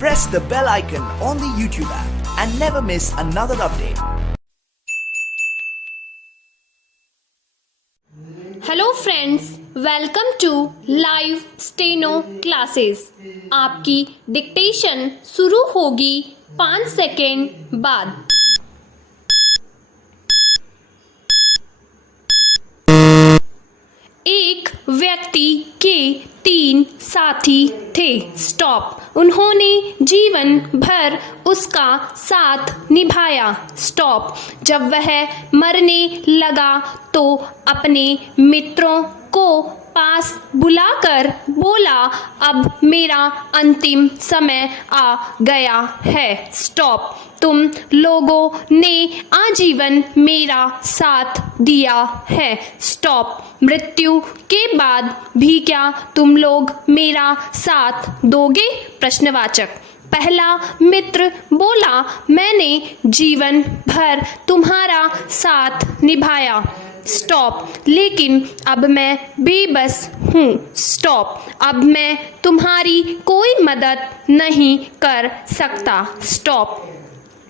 press the bell icon on the YouTube app and never miss another update. Hello friends, welcome to live steno classes. आपकी dictation शुरू होगी 5 second बाद। एक व्यक्ति के 3 साथी थे। स्टॉप। उन्होंने जीवन भर उसका साथ निभाया। स्टॉप। जब वह मरने लगा तो अपने मित्रों को पास बुलाकर बोला, अब मेरा अंतिम समय आ गया है। स्टॉप। तुम लोगों ने आजीवन मेरा साथ दिया है। स्टॉप। मृत्यु के बाद भी क्या तुम लोग मेरा साथ दोगे? प्रश्नवाचक। पहला मित्र बोला, मैंने जीवन भर तुम्हारा साथ निभाया। स्टॉप। लेकिन अब मैं बेबस हूँ। स्टॉप। अब मैं तुम्हारी कोई मदद नहीं कर सकता। स्टॉप।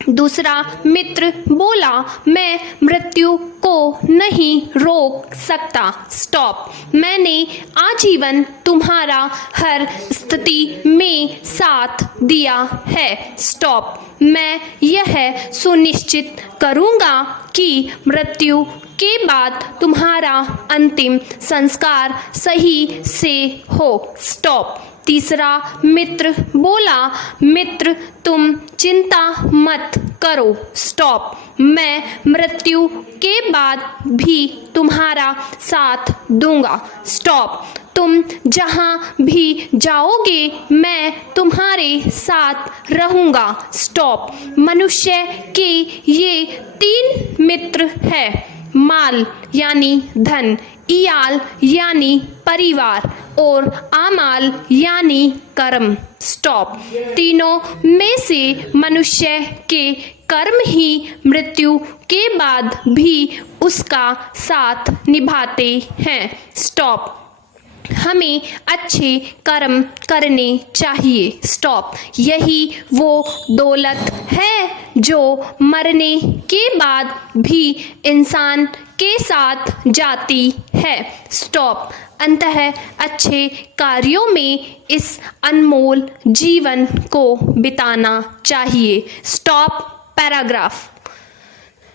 दूसरा मित्र बोला, मैं मृत्यु को नहीं रोक सकता। स्टॉप। मैंने आजीवन तुम्हारा हर स्थिति में साथ दिया है। स्टॉप। मैं यह सुनिश्चित करूँगा कि मृत्यु के बाद तुम्हारा अंतिम संस्कार सही से हो। स्टॉप। तीसरा मित्र बोला, मित्र तुम चिंता मत करो। स्टॉप। मैं मृत्यु के बाद भी तुम्हारा साथ दूंगा। स्टॉप। तुम जहाँ भी जाओगे मैं तुम्हारे साथ रहूँगा। स्टॉप। मनुष्य के ये 3 मित्र हैं, माल यानी धन, इयाल यानी परिवार और आमाल यानी कर्म। स्टॉप। तीनों में से मनुष्य के कर्म ही मृत्यु के बाद भी उसका साथ निभाते हैं। स्टॉप। हमें अच्छे कर्म करने चाहिए। स्टॉप। यही वो दौलत है जो मरने के बाद भी इंसान के साथ जाती है। स्टॉप। अंततः अच्छे कार्यों में इस अनमोल जीवन को बिताना चाहिए। स्टॉप। पैराग्राफ।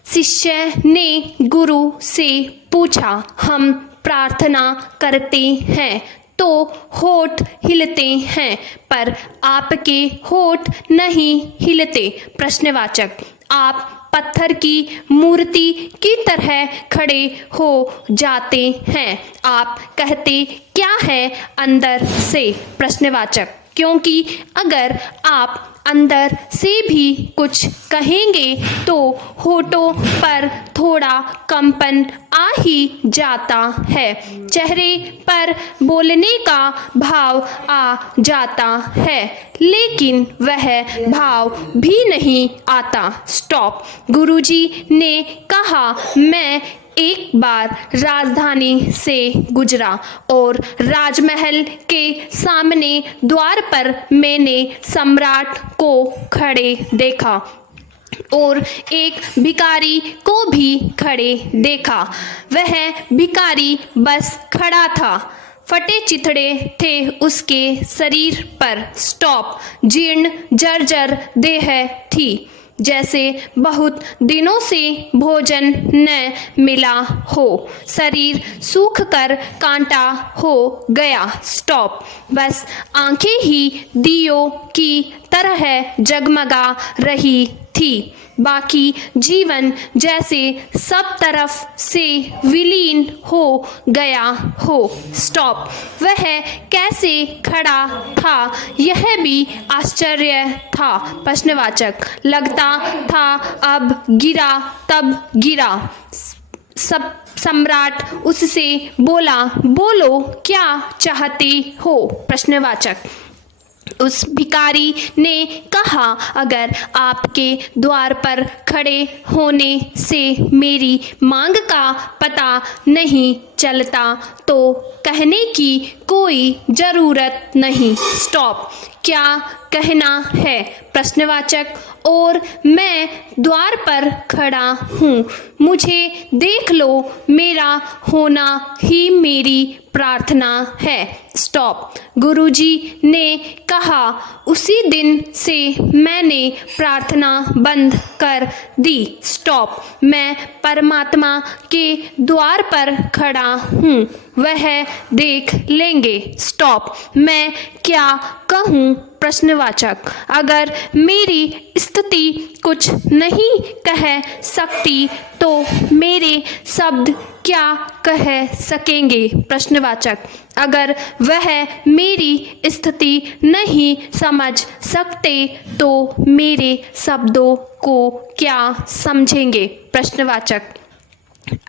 शिष्य ने गुरु से पूछा, हम प्रार्थना करते हैं तो होठ हिलते हैं पर आपके होठ नहीं हिलते। प्रश्नवाचक। आप पत्थर की मूर्ति की तरह खड़े हो जाते हैं। आप कहते क्या है अंदर से? प्रश्नवाचक। क्योंकि अगर आप अंदर से भी कुछ कहेंगे तो होठों पर थोड़ा कंपन आ ही जाता है, चेहरे पर बोलने का भाव आ जाता है, लेकिन वह भाव भी नहीं आता। स्टॉप। गुरुजी ने कहा, मैं एक बार राजधानी से गुजरा और राजमहल के सामने द्वार पर मैंने सम्राट को खड़े देखा और एक भिखारी को भी खड़े देखा। वह भिखारी बस खड़ा था, फटे चिथड़े थे उसके शरीर पर। स्टॉप। जीर्ण जर्जर देह थी, जैसे बहुत दिनों से भोजन न मिला हो, शरीर सूख कर कांटा हो गया। स्टॉप। बस आंखें ही दियों की तरह जगमगा रही थी, बाकी जीवन जैसे सब तरफ से विलीन हो गया हो। स्टॉप। वह कैसे खड़ा था यह भी आश्चर्य था। प्रश्नवाचक। लगता था अब गिरा तब गिरा। सब सम्राट उससे बोला, बोलो क्या चाहते हो? प्रश्नवाचक। उस भिखारी ने कहा, अगर आपके द्वार पर खड़े होने से मेरी मांग का पता नहीं चलता तो कहने की कोई ज़रूरत नहीं। स्टॉप। क्या कहना है? प्रश्नवाचक। और मैं द्वार पर खड़ा हूँ, मुझे देख लो, मेरा होना ही मेरी प्रार्थना है। स्टॉप। गुरुजी ने कहा, उसी दिन से मैंने प्रार्थना बंद कर दी। स्टॉप। मैं परमात्मा के द्वार पर खड़ा हूँ, वह देख लेंगे। स्टॉप। मैं क्या कहूँ? प्रश्नवाचक। अगर मेरी स्थिति कुछ नहीं कह सकती तो मेरे शब्द क्या कह सकेंगे? प्रश्नवाचक। अगर वह मेरी स्थिति नहीं समझ सकते तो मेरे शब्दों को क्या समझेंगे? प्रश्नवाचक।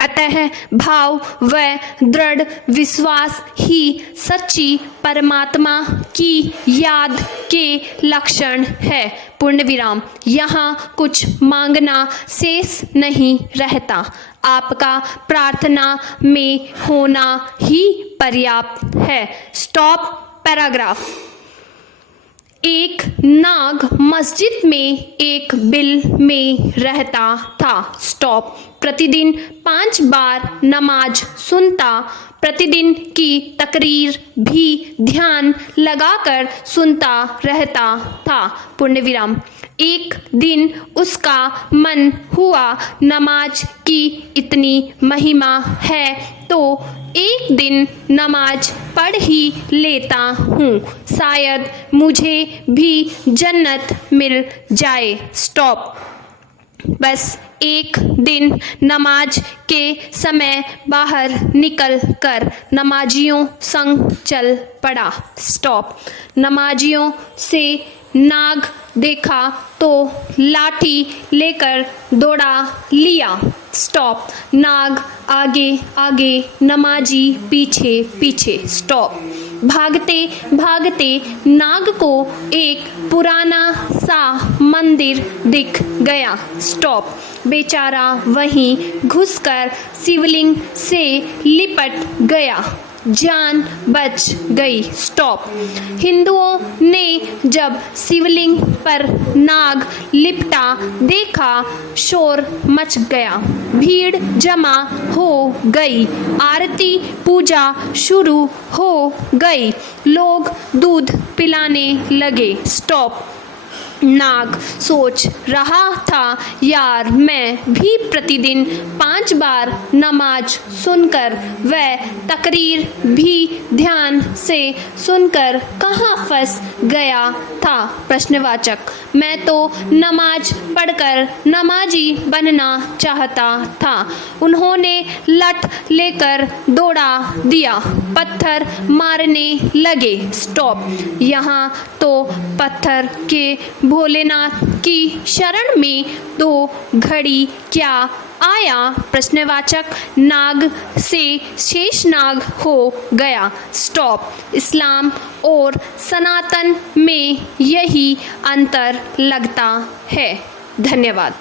अतः भाव व दृढ़ विश्वास ही सच्ची परमात्मा की याद के लक्षण है। पूर्ण विराम। यहाँ कुछ मांगना शेष नहीं रहता, आपका प्रार्थना में होना ही पर्याप्त है। Stop paragraph. एक नाग मस्जिद में एक बिल में रहता था। स्टॉप। प्रतिदिन 5 बार नमाज सुनता, प्रतिदिन की तकरीर भी ध्यान लगाकर सुनता रहता था। पूर्ण विराम। एक दिन उसका मन हुआ, नमाज की इतनी महिमा है तो एक दिन नमाज पढ़ ही लेता हूँ, शायद मुझे भी जन्नत मिल जाए। स्टॉप। बस एक दिन नमाज के समय बाहर निकल कर नमाजियों संग चल पड़ा। स्टॉप। नमाजियों से नाग देखा तो लाठी लेकर दौड़ा लिया। स्टॉप। नाग आगे आगे, नमाजी पीछे पीछे। स्टॉप। भागते भागते नाग को एक पुराना सा मंदिर दिख गया। स्टॉप। बेचारा वहीं घुसकर शिवलिंग से लिपट गया, जान बच गई। स्टॉप। हिंदुओं ने जब शिवलिंग पर नाग लिपटा देखा, शोर मच गया, भीड़ जमा हो गई, आरती पूजा शुरू हो गई, लोग दूध पिलाने लगे। स्टॉप। नाग सोच रहा था, यार मैं भी प्रतिदिन 5 बार नमाज सुनकर व तकरीर भी ध्यान से सुनकर कहाँ फंस गया था। प्रश्नवाचक। मैं तो नमाज पढ़कर नमाजी बनना चाहता था, उन्होंने लठ लेकर दौड़ा दिया, पत्थर मारने लगे। स्टॉप। यहाँ तो पत्थर के भोलेनाथ की शरण में तो घड़ी क्या आया। प्रश्नवाचक। नाग से शेषनाग हो गया। स्टॉप। इस्लाम और सनातन में यही अंतर लगता है। धन्यवाद।